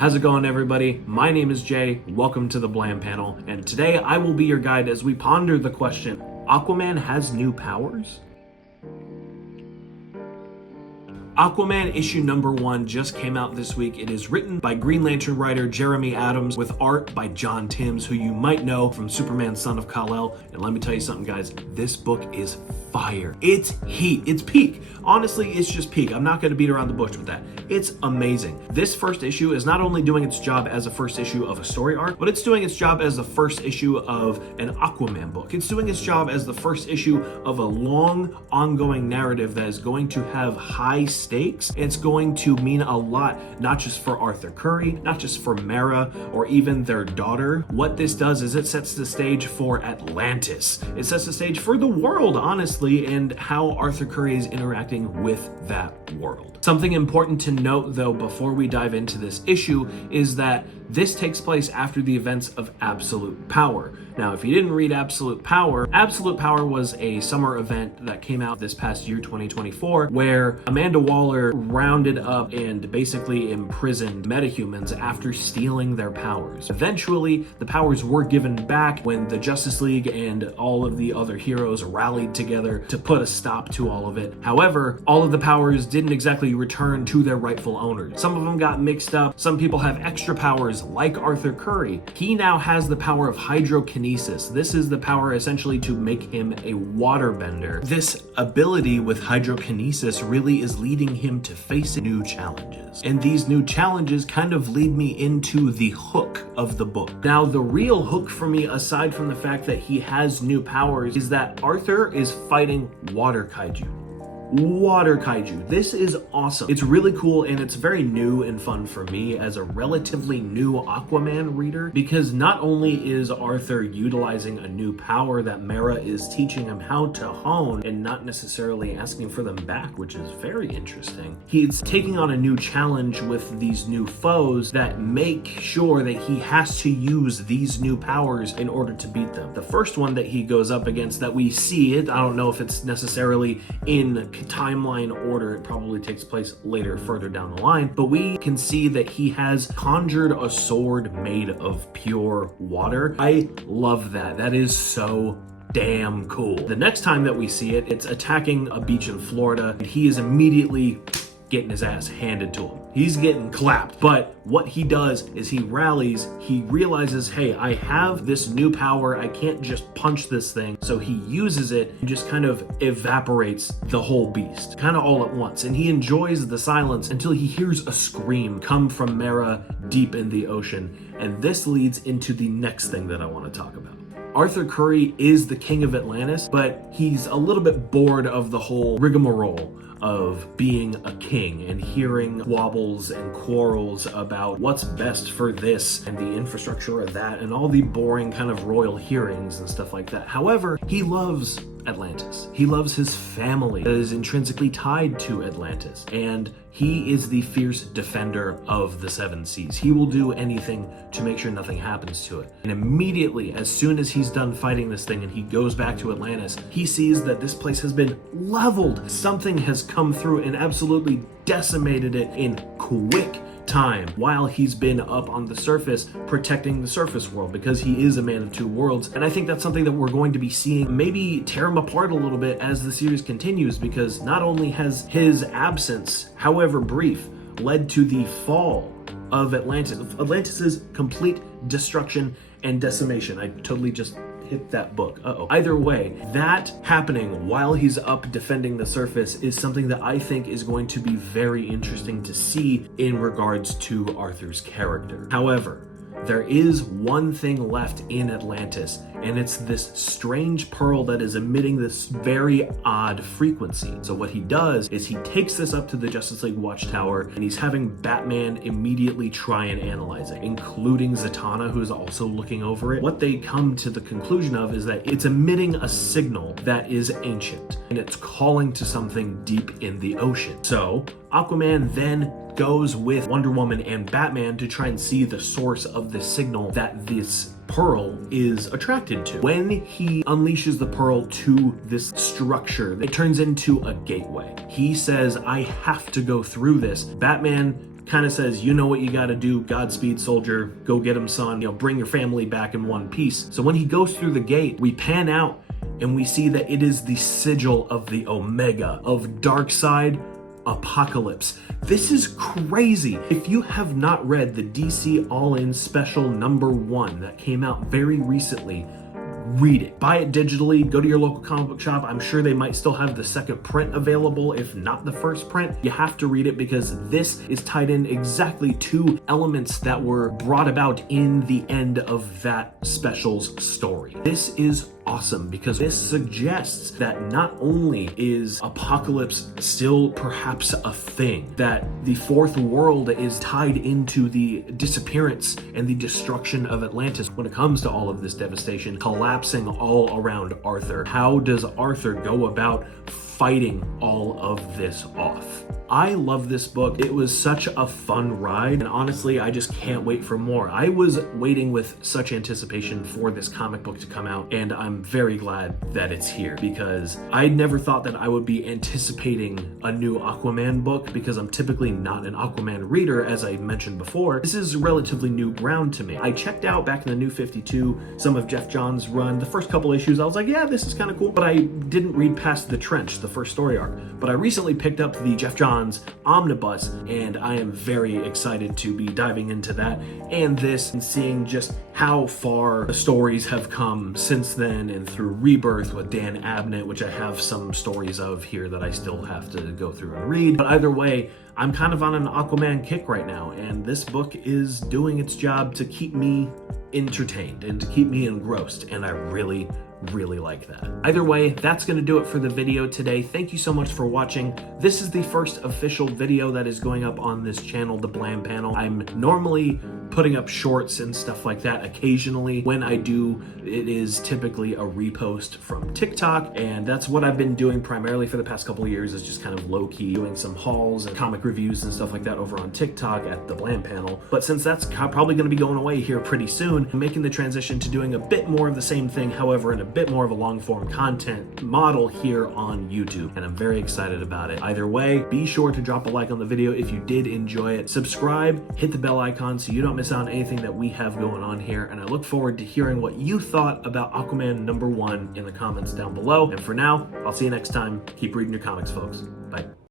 How's it going, everybody? My name is Jay. Welcome to the Blam Panel, and today I will be your guide as we ponder the question, Aquaman has new powers? Aquaman issue number 1 just came out this week. It is written by Green Lantern writer Jeremy Adams with art by John Timms, who you might know from Superman Son of Kal-El. And let me tell you something, guys, this book is fire. It's heat. It's peak. Honestly, it's just peak. I'm not going to beat around the bush with that. It's amazing. This first issue is not only doing its job as a first issue of a story arc, but it's doing its job as the first issue of an Aquaman book. It's doing its job as the first issue of a long, ongoing narrative that is going to have high stakes. It's going to mean a lot, not just for Arthur Curry, not just for Mera, or even their daughter. What this does is it sets the stage for Atlantis. It sets the stage for the world, honestly, and how Arthur Curry is interacting with that world. Something important to note, though, before we dive into this issue is that this takes place after the events of Absolute Power. Now, if you didn't read Absolute Power was a summer event that came out this past year, 2024, where Amanda Waller rounded up and basically imprisoned metahumans after stealing their powers. Eventually, the powers were given back when the Justice League and all of the other heroes rallied together to put a stop to all of it. However, all of the powers didn't exactly return to their rightful owners. Some of them got mixed up. Some people have extra powers, like Arthur Curry. He now has the power of hydrokinesis. This is the power essentially to make him a waterbender. This ability with hydrokinesis really is leading him to face new challenges. And these new challenges kind of lead me into the hook of the book. Now, the real hook for me, aside from the fact that he has new powers, is that Arthur is fighting water kaiju. Water kaiju. This is awesome. It's really cool, and it's very new and fun for me as a relatively new Aquaman reader, because not only is Arthur utilizing a new power that Mera is teaching him how to hone and not necessarily asking for them back, which is very interesting. He's taking on a new challenge with these new foes that make sure that he has to use these new powers in order to beat them. The first one that he goes up against that we see it, I don't know if it's necessarily in timeline order, it probably takes place later, further down the line, but we can see that he has conjured a sword made of pure water. I love that. That is so damn cool. The next time that we see it, it's attacking a beach in Florida, and he is immediately getting his ass handed to him. He's getting clapped. But what he does is he rallies, he realizes, hey, I have this new power, I can't just punch this thing. So he uses it and just kind of evaporates the whole beast, kind of all at once. And he enjoys the silence until he hears a scream come from Mera deep in the ocean. And this leads into the next thing that I want to talk about. Arthur Curry is the king of Atlantis, but he's a little bit bored of the whole rigmarole of being a king and hearing wobbles and quarrels about what's best for this and the infrastructure of that and all the boring kind of royal hearings and stuff like that. However, he loves Atlantis. He loves his family that is intrinsically tied to Atlantis, and he is the fierce defender of the seven seas. He will do anything to make sure nothing happens to it. And immediately, as soon as he's done fighting this thing and he goes back to Atlantis, he sees that this place has been leveled. Something has come through and absolutely decimated it in quick time while he's been up on the surface protecting the surface world, because he is a man of two worlds. And I think that's something that we're going to be seeing maybe tear him apart a little bit as the series continues, because not only has his absence, however brief, led to the fall of Atlantis's complete destruction and decimation. I totally just hit that book. Either way, that happening while he's up defending the surface is something that I think is going to be very interesting to see in regards to Arthur's character. However, there is one thing left in Atlantis, and it's this strange pearl that is emitting this very odd frequency. So what he does is he takes this up to the Justice League Watchtower, and he's having Batman immediately try and analyze it, including Zatanna, who's also looking over it. What they come to the conclusion of is that it's emitting a signal that is ancient, and it's calling to something deep in the ocean. So Aquaman then goes with Wonder Woman and Batman to try and see the source of the signal that this pearl is attracted to. When he unleashes the pearl to this structure, it turns into a gateway. He says, I have to go through this. Batman kind of says, you know what you got to do, Godspeed soldier, go get him son, bring your family back in one piece. So when he goes through the gate, we pan out and we see that it is the sigil of the Omega, of Darkseid Apocalypse. This is crazy. If you have not read the DC All-In Special #1 that came out very recently, read it. Buy it digitally, go to your local comic book shop. I'm sure they might still have the second print available, if not the first print. You have to read it because this is tied in exactly to elements that were brought about in the end of that special's story. This is awesome because this suggests that not only is Apocalypse still perhaps a thing, that the fourth world is tied into the disappearance and the destruction of Atlantis when it comes to all of this devastation collapsing all around Arthur. How does Arthur go about fighting all of this off? I love this book. It was such a fun ride, and honestly, I just can't wait for more. I was waiting with such anticipation for this comic book to come out, and I'm very glad that it's here because I never thought that I would be anticipating a new Aquaman book because I'm typically not an Aquaman reader, as I mentioned before. This is relatively new ground to me. I checked out back in the New 52 some of Jeff Johns' run. The first couple issues, I was like, yeah, this is kind of cool, but I didn't read past The Trench, the first story arc. But I recently picked up the Jeff Johns Omnibus, and I am very excited to be diving into that and this and seeing just how far the stories have come since then and through Rebirth with Dan Abnett, which I have some stories of here that I still have to go through and read. But either way, I'm kind of on an Aquaman kick right now, and this book is doing its job to keep me entertained and to keep me engrossed, and I really like that. Either way, that's going to do it for the video today. Thank you so much for watching. This is the first official video that is going up on this channel, the Blam Panel. I'm normally putting up shorts and stuff like that occasionally. When I do, it is typically a repost from TikTok, and that's what I've been doing primarily for the past couple of years, is just kind of low-key doing some hauls and comic reviews and stuff like that over on TikTok at the Blam Panel. But since that's probably going to be going away here pretty soon, I'm making the transition to doing a bit more of the same thing, however in a bit more of a long-form content model here on YouTube, and I'm very excited about it. Either way, be sure to drop a like on the video if you did enjoy it. Subscribe, hit the bell icon so you don't miss out on anything that we have going on here, and I look forward to hearing what you thought about Aquaman #1 in the comments down below. And for now, I'll see you next time. Keep reading your comics, folks. Bye.